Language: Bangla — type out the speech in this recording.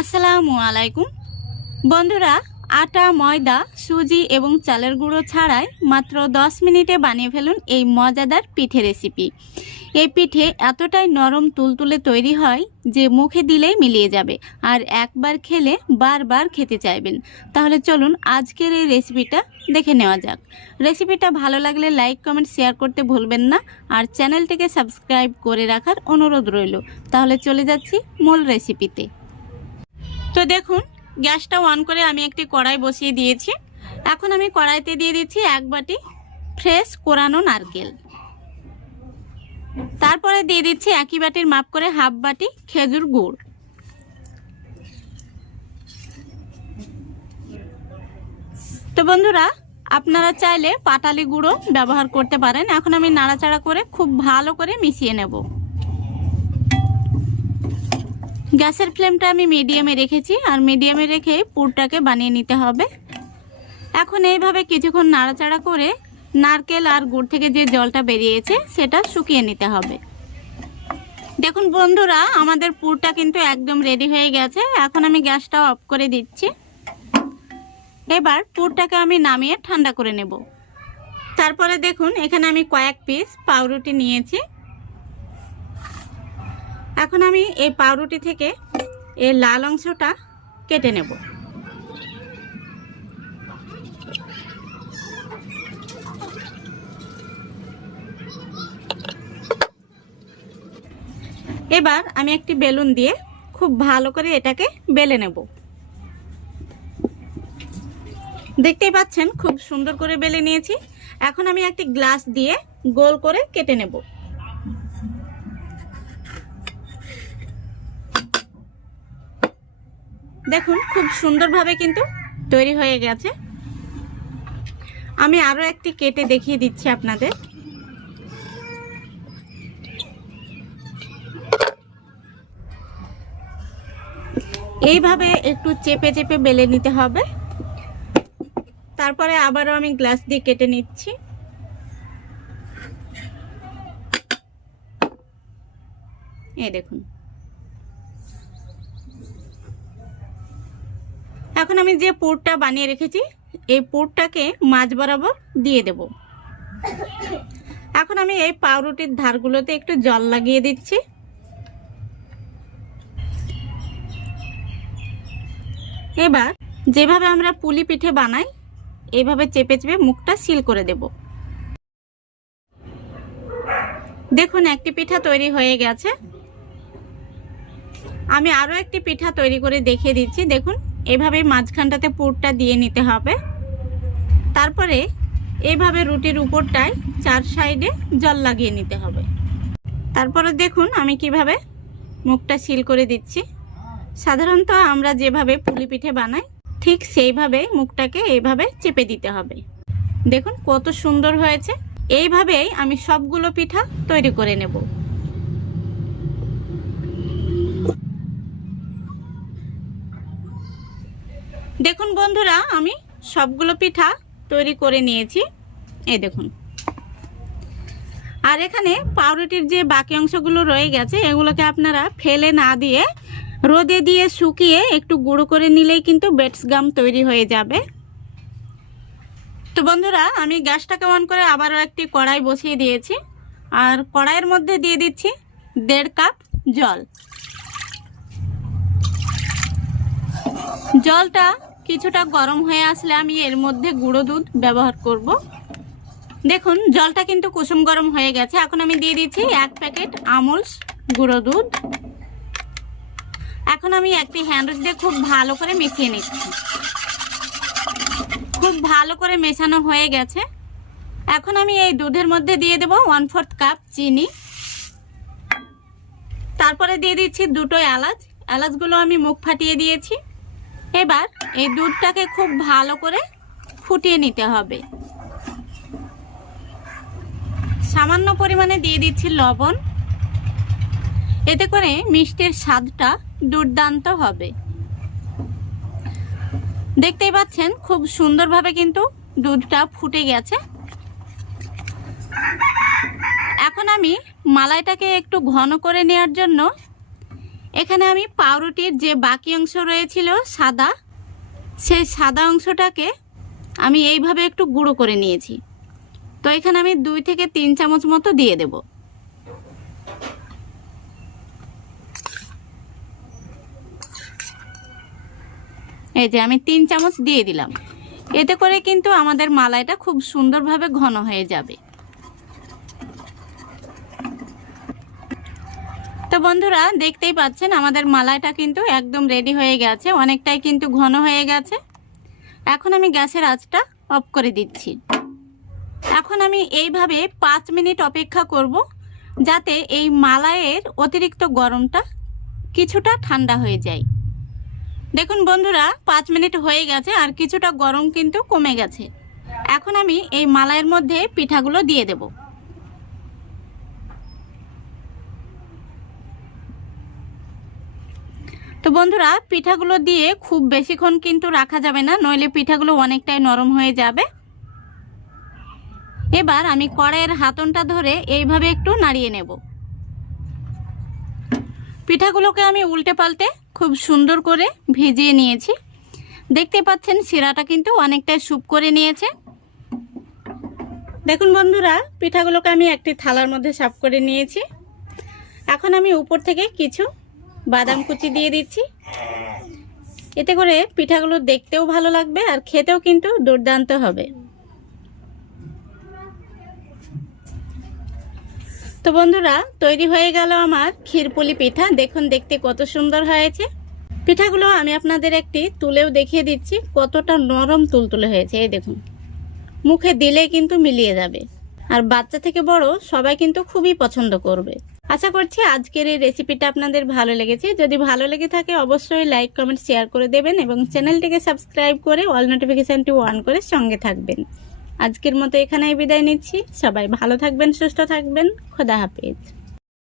আসসালামু আলাইকুম বন্ধুরা, আটা, ময়দা, সুজি এবং চালের গুঁড়ো ছাড়াই মাত্র 10 মিনিটে বানিয়ে ফেলুন এই মজাদার পিঠে রেসিপি। এই পিঠে এতটাই নরম তুলতুলে তৈরি হয় যে মুখে দিলেই মিলিয়ে যাবে, আর একবার খেলে বারবার খেতে চাইবেন। তাহলে চলুন আজকের এই রেসিপিটা দেখে নেওয়া যাক। রেসিপিটা ভালো লাগলে লাইক, কমেন্ট, শেয়ার করতে ভুলবেন না, আর চ্যানেলটিকে সাবস্ক্রাইব করে রাখার অনুরোধ রইল। তাহলে চলে যাচ্ছি মূল রেসিপিতে। তো দেখুন, গ্যাসটা অন করে আমি একটি কড়াই বসিয়ে দিয়েছি। এখন আমি কড়াইতে দিয়ে দিচ্ছি 1 বাটি ফ্রেশ কোরানো নারকেল। তারপরে দিয়ে দিচ্ছি একই বাটির মাপ করে হাফ বাটি খেজুর গুড়। তো বন্ধুরা, আপনারা চাইলে পাটালি গুঁড়ো ব্যবহার করতে পারেন। এখন আমি নাড়াচাড়া করে খুব ভালো করে মিশিয়ে নেব। গ্যাসের ফ্লেমটা আমি মিডিয়ামে রেখেছি, আর মিডিয়ামে রেখে পুরটাকে বানিয়ে নিতে হবে। এখন এইভাবে কিছুক্ষণ নাড়াচাড়া করে নারকেল আর গুড় থেকে যে জলটা বেরিয়েছে সেটা শুকিয়ে নিতে হবে। দেখুন বন্ধুরা, আমাদের পুরটা কিন্তু একদম রেডি হয়ে গেছে। এখন আমি গ্যাসটা অফ করে দিচ্ছি। এবার পুরটাকে আমি নামিয়ে ঠান্ডা করে নেব। তারপরে দেখুন, এখানে আমি কয়েক পিস পাউরুটি নিয়েছি। এখন আমি এই পাউরুটি থেকে এই লাল অংশটা কেটে নেব। এবার আমি একটি বেলুন দিয়ে খুব ভালো করে এটাকে বেলে নেব। দেখতেই পাচ্ছেন খুব সুন্দর করে বেলে নিয়েছি। এখন আমি একটি গ্লাস দিয়ে গোল করে কেটে নেব। দেখুন খুব সুন্দরভাবে কিন্তু তৈরি হয়ে গেছে। আমি আরো একটি কেটে দেখিয়ে দিচ্ছি আপনাদের। এইভাবে একটু চেপে চেপে বেলে নিতে হবে। তারপরে আবারও আমি গ্লাস দিয়ে কেটে নিচ্ছি। এই দেখুন, এখন আমি যে পুরটা বানিয়ে রেখেছি এই পুরটাকে মাঝ বরাবর দিয়ে দেব। এখন আমি এই পাউরুটির ধারগুলোতে একটু জল লাগিয়ে দিচ্ছি। এবার যেভাবে আমরা পুলি পিঠে বানাই এইভাবে চেপে চেপে মুখটা সিল করে দেব। দেখুন একটি পিঠা তৈরি হয়ে গেছে। আমি আরো একটি পিঠা তৈরি করে দেখিয়ে দিচ্ছি। দেখুন এইভাবে মাঝখানটাতে পুরটা দিয়ে নিতে হবে। তারপরে এইভাবে রুটির উপরটায় 4 সাইডে জল লাগিয়ে নিতে হবে। তারপরে দেখুন আমি কিভাবে মুখটা সিল করে দিচ্ছি। সাধারণত আমরা যেভাবে পুলি পিঠে বানাই ঠিক সেইভাবে মুখটাকে এইভাবে চেপে দিতে হবে। দেখুন কত সুন্দর হয়েছে। এইভাবেই আমি সবগুলো পিঠা তৈরি করে নেব। দেখুন বন্ধুরা, আমি সবগুলো পিঠা তৈরি করে নিয়েছি। এই দেখুন, আর এখানে পাউরুটির যে বাকি অংশগুলো রয়ে গেছে এগুলোকে আপনারা ফেলে না দিয়ে রোদে দিয়ে শুকিয়ে একটু গুঁড়ো করে নিলেই কিন্তু বেটস গাম তৈরি হয়ে যাবে। তো বন্ধুরা, আমি গ্যাসটাকে অন করে আবারও একটি কড়াই বসিয়ে দিয়েছি, আর কড়াইয়ের মধ্যে দিয়ে দিচ্ছি 1.5 কাপ জল। জলটা কিছুটা গরম হয়ে আসলে আমি এর মধ্যে গুঁড়ো দুধ ব্যবহার করব। দেখুন জলটা কিন্তু কুসুম গরম হয়ে গেছে। এখন আমি দিয়ে দিচ্ছি 1 প্যাকেট আমুলস গুঁড়ো দুধ। এখন আমি একটি হ্যান্ড উইচ দিয়ে খুব ভালো করে মিশিয়ে নিচ্ছি। খুব ভালো করে মেশানো হয়ে গেছে। এখন আমি এই দুধের মধ্যে দিয়ে দেব 1/4 কাপ চিনি। তারপরে দিয়ে দিচ্ছি 2টো এলাচ। এলাচগুলো আমি মুখ ফাটিয়ে দিয়েছি। এবার এই দুধটাকে খুব ভালো করে ফুটিয়ে নিতে হবে। সামান্য পরিমাণে দিয়ে দিচ্ছি লবণ। এতে করে মিষ্টির স্বাদটা দুর্দান্ত হবে। দেখতেই পাচ্ছেন খুব সুন্দরভাবে কিন্তু দুধটা ফুটে গেছে। এখন আমি মালাইটাকে একটু ঘন করে নেওয়ার জন্য এখানে আমি পাউরুটির যে বাকি অংশ রয়েছিল সাদা, সেই সাদা অংশটাকে আমি এইভাবে একটু গুঁড়ো করে নিয়েছি। তো এখানে আমি 2 থেকে 3 চামচ মতো দিয়ে দেব। এই যে আমি 3 চামচ দিয়ে দিলাম। এতে করে কিন্তু আমাদের মালাইটা খুব সুন্দরভাবে ঘন হয়ে যাবে। তো বন্ধুরা দেখতেই পাচ্ছেন আমাদের মালাইটা কিন্তু একদম রেডি হয়ে গেছে, অনেকটাই কিন্তু ঘন হয়ে গেছে। এখন আমি গ্যাসের আঁচটা অফ করে দিচ্ছি। এখন আমি এইভাবে 5 মিনিট অপেক্ষা করব, যাতে এই মালাইয়ের অতিরিক্ত গরমটা কিছুটা ঠান্ডা হয়ে যায়। দেখুন বন্ধুরা 5 মিনিট হয়ে গেছে আর কিছুটা গরম কিন্তু কমে গেছে। এখন আমি এই মালাইয়ের মধ্যে পিঠাগুলো দিয়ে দেব। তো বন্ধুরা পিঠাগুলো দিয়ে খুব বেশিক্ষণ কিন্তু রাখা যাবে না, নইলে পিঠাগুলো অনেকটাই নরম হয়ে যাবে। এবার আমি কড়াইয়ের হাতনটা ধরে এইভাবে একটু নাড়িয়ে নেব। পিঠাগুলোকে আমি উল্টে পাল্টে খুব সুন্দর করে ভিজিয়ে নিয়েছি। দেখতে পাচ্ছেন শিরাটা কিন্তু অনেকটাই স্যুপ করে নিয়েছে। দেখুন বন্ধুরা পিঠাগুলোকে আমি একটি থালার মধ্যে সাফ করে নিয়েছি। এখন আমি উপর থেকে কিছু বাদাম কুচি দিয়ে দিচ্ছি। এতে করে পিঠাগুলো দেখতেও ভালো লাগবে আর খেতেও কিন্তু দুর্দান্ত হবে। তো বন্ধুরা তৈরি হয়ে গেল আমার ক্ষীরপুলি পিঠা। দেখুন দেখতে কত সুন্দর হয়েছে। পিঠাগুলো আমি আপনাদের একটি তুলেও দেখিয়ে দিচ্ছি কতটা নরম তুলতুলে হয়েছে। এই দেখুন, মুখে দিলে কিন্তু মিলিয়ে যাবে, আর বাচ্চা থেকে বড় সবাই কিন্তু খুবই পছন্দ করবে। আশা করছি আজকের এই রেসিপিটা আপনাদের ভালো লেগেছে। যদি ভালো লেগে থাকে অবশ্যই লাইক কমেন্ট শেয়ার করে দেবেন এবং চ্যানেলটিকে সাবস্ক্রাইব করে অল নোটিফিকেশনটি অন করে সঙ্গে থাকবেন। আজকের মতো এখানেই বিদায় নিচ্ছি। সবাই ভালো থাকবেন, সুস্থ থাকবেন। খোদা হাফেজ।